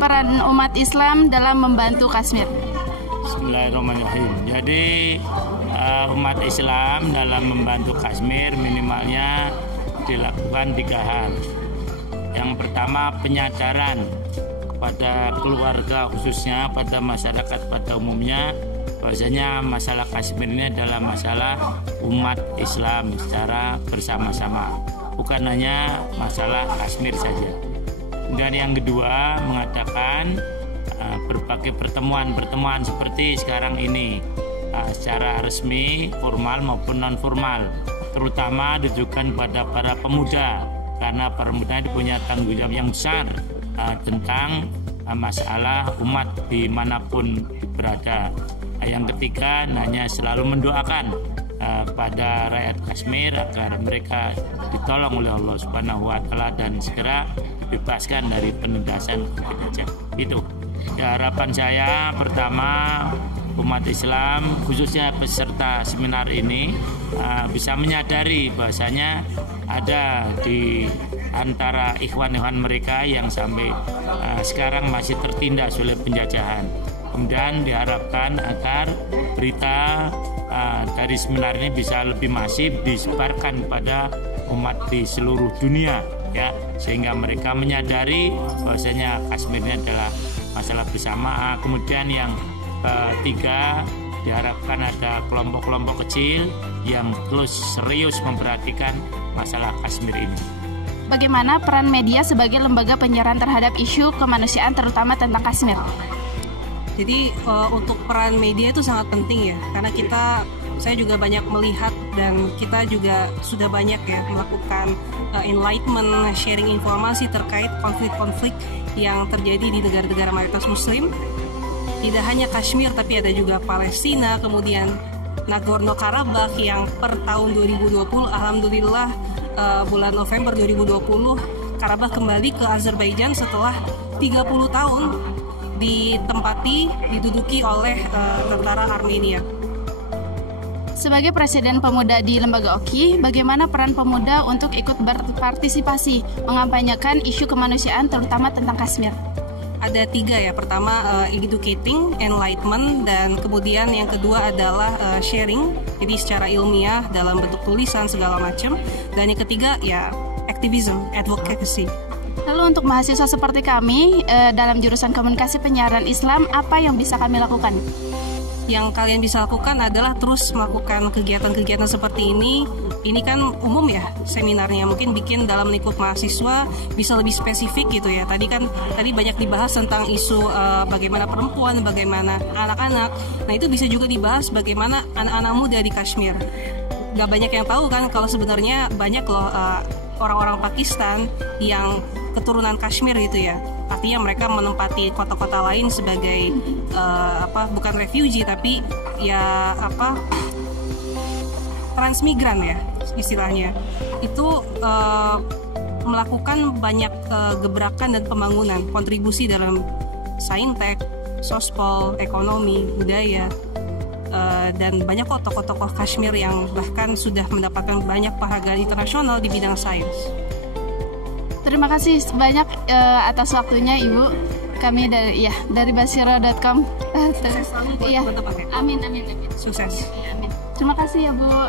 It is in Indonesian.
peran umat Islam dalam membantu Kashmir? Bismillahirrahmanirrahim. Jadi umat Islam dalam membantu Kashmir minimalnya dilakukan 3 hal. Yang pertama, penyadaran kepada keluarga, khususnya pada masyarakat pada umumnya, bahwasanya masalah Kashmir ini adalah masalah umat Islam secara bersama-sama, bukan hanya masalah Kashmir saja. Dan yang kedua, mengadakan berbagai pertemuan seperti sekarang ini, secara resmi, formal maupun non formal, terutama ditujukan pada para pemuda, karena para pemuda punya tanggung jawab yang besar tentang masalah umat dimanapun berada. Yang ketiga, hanya selalu mendoakan pada rakyat Kashmir agar mereka ditolong oleh Allah Subhanahu wa Ta'ala dan segera dibebaskan dari penindasan penjajah. Itu harapan saya. Pertama, umat Islam khususnya peserta seminar ini bisa menyadari bahwasanya ada di antara ikhwan-ikhwan mereka yang sampai sekarang masih tertindas oleh penjajahan. Kemudian diharapkan agar berita dari seminar ini bisa lebih masif disebarkan kepada umat di seluruh dunia, ya, sehingga mereka menyadari bahwasanya Kashmir ini adalah masalah bersama. Kemudian yang ketiga, diharapkan ada kelompok-kelompok kecil yang terus serius memperhatikan masalah Kashmir ini. Bagaimana peran media sebagai lembaga penyiaran terhadap isu kemanusiaan terutama tentang Kashmir? Jadi untuk peran media itu sangat penting ya, karena saya juga banyak melihat dan kita juga sudah banyak ya melakukan enlightenment, sharing informasi terkait konflik-konflik yang terjadi di negara-negara mayoritas Muslim. Tidak hanya Kashmir tapi ada juga Palestina, kemudian Nagorno-Karabakh yang per tahun 2020 alhamdulillah bulan November 2020 Karabakh kembali ke Azerbaijan setelah 30 tahun diduduki oleh tentara Armenia. Sebagai Presiden Pemuda di Lembaga Oki, bagaimana peran pemuda untuk ikut berpartisipasi mengampanyekan isu kemanusiaan terutama tentang Kashmir? Ada 3 ya. Pertama educating, enlightenment, dan kemudian yang kedua adalah sharing, jadi secara ilmiah dalam bentuk tulisan segala macam. Dan yang ketiga ya activism, advocacy. Lalu untuk mahasiswa seperti kami dalam jurusan komunikasi penyiaran Islam, apa yang bisa kami lakukan? Yang kalian bisa lakukan adalah terus melakukan kegiatan-kegiatan seperti ini. Ini kan umum ya seminarnya, mungkin bikin dalam lingkup mahasiswa bisa lebih spesifik gitu ya. Tadi banyak dibahas tentang isu bagaimana perempuan, bagaimana anak-anak. Nah itu bisa juga dibahas bagaimana anak-anak muda di Kashmir. Gak banyak yang tahu kan kalau sebenarnya banyak loh orang-orang Pakistan yang keturunan Kashmir gitu ya. Artinya mereka menempati kota-kota lain sebagai bukan refugee tapi ya transmigran ya istilahnya. Itu melakukan banyak gebrakan dan pembangunan, kontribusi dalam saintek, sospol, ekonomi, budaya, dan banyak tokoh-tokoh Kashmir yang bahkan sudah mendapatkan banyak penghargaan internasional di bidang sains. Terima kasih banyak atas waktunya Ibu. Kami dari basiro.com. Sukses selalu buat teman-teman. Amin. Sukses. Amin. Terima kasih ya Bu.